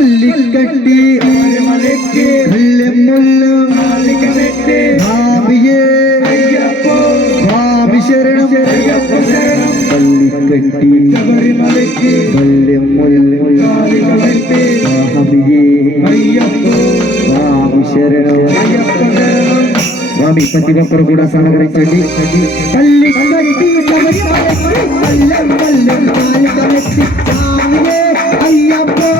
கட்டி மலைக்கு முள்ளு சுவாமியே சுவாமி சரணம் பள்ளி கட்டி மலைக்கு முள்ளு சுவாமியே சுவாமி சரணம் స్వామి ప్రతి ఒక్కరు కూడా సహకరించండి. పల్లి కట్టి పల్లెం పల్లెం కట్టి స్వామియే అయ్యప్పో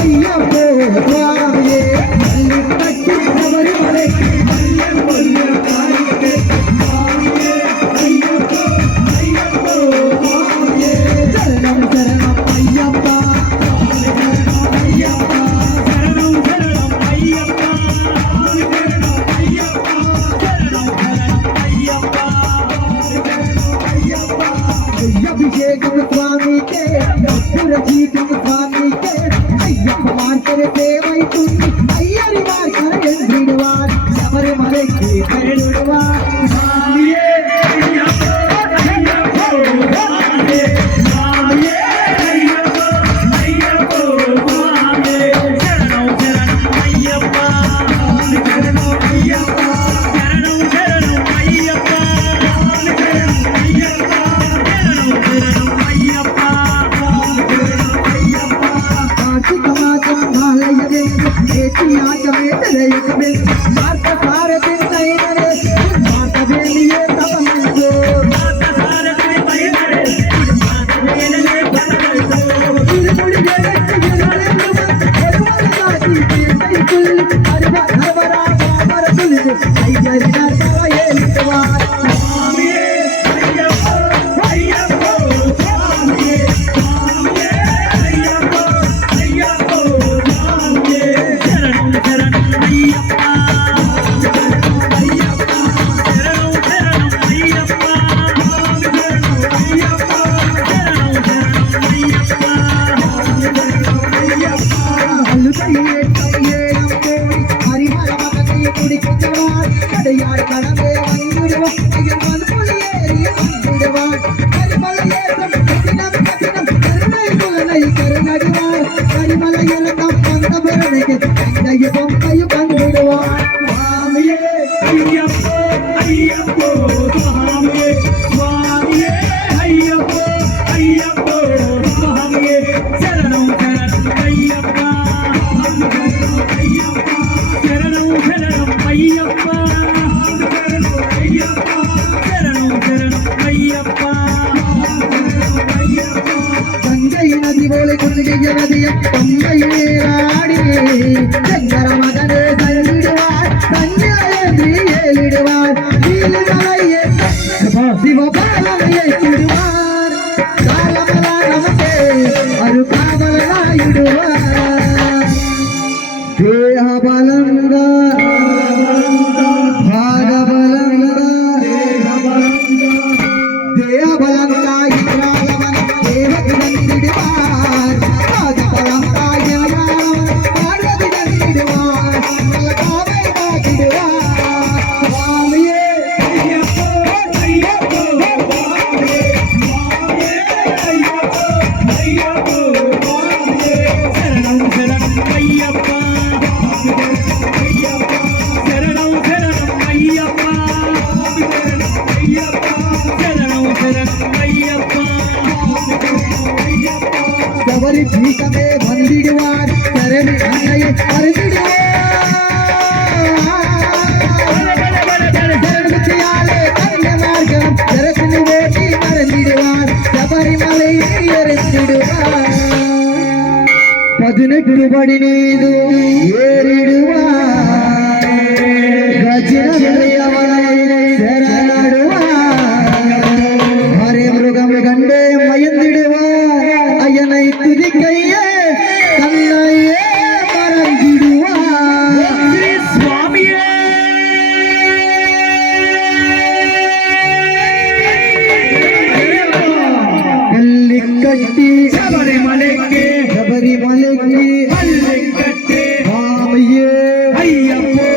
అయ్యప్పో స్వామియే పల్లి కట్టి శబరిమలకి పల్లెం పల్లెం కట్టి స్వామియే అయ్యప్పో అయ్యప్పో స్వామియే శరణం శరణం అయ్యప్ప అయ్యప్ప శరణం శరణం అయ్యప్ప अभिषेकम स्वामी के रखीतम स्वामी के अय्यप्प मार्कर सेवई तुम अय्यरी मार्कर एंद्रिडवार शबरिमले की करेडवार स्वामीये अय्यप्प अय्यप्प स्वामी स्वामीये अय्यप्प अय्यप्प स्वामी शरणं शरणं अय्यप्प शरणं अय्यप्प शरणं शरणं अय्यप्प பதினெட்டு படி நீது ஏறிடுவார் ஹரே மிருகம் கண்டே மயந்திடுவார் ஐயனை துதிக்கையே தன்னையே மறந்திடுவார் சுவாமியே கல்லி கட்டி சபரிமலைக்கு சுவாமியே ஐயப்போ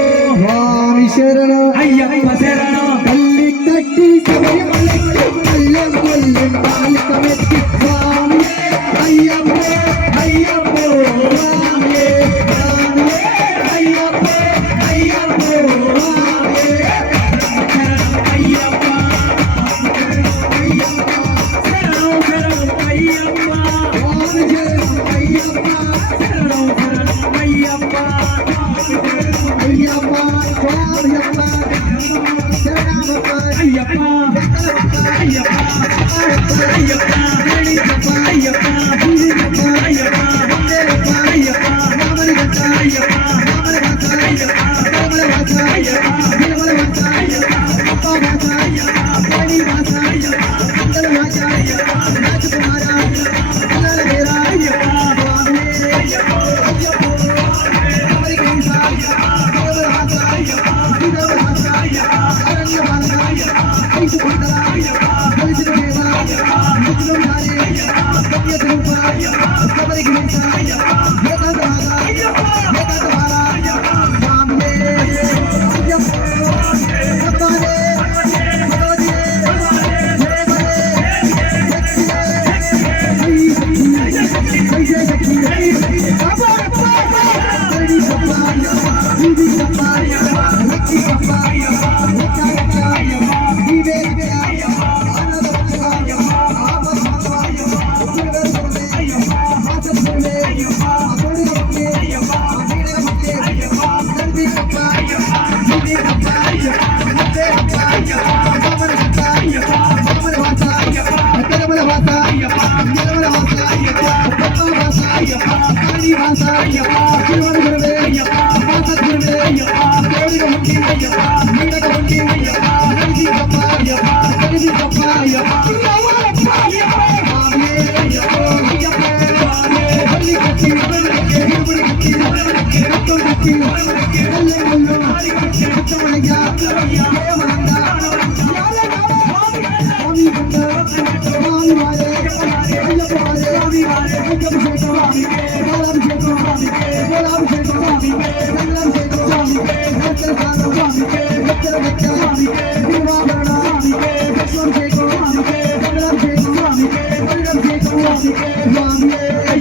சுவாமி சரணம் ஐயப்ப சரணம் கல்லி கட்டி சபரிமலைக்கு பல்லம் பல்லம் பாலிக்கமெத்தி சுவாமியே ஐயப்போ ஐயப்போ சுவாமியே Swami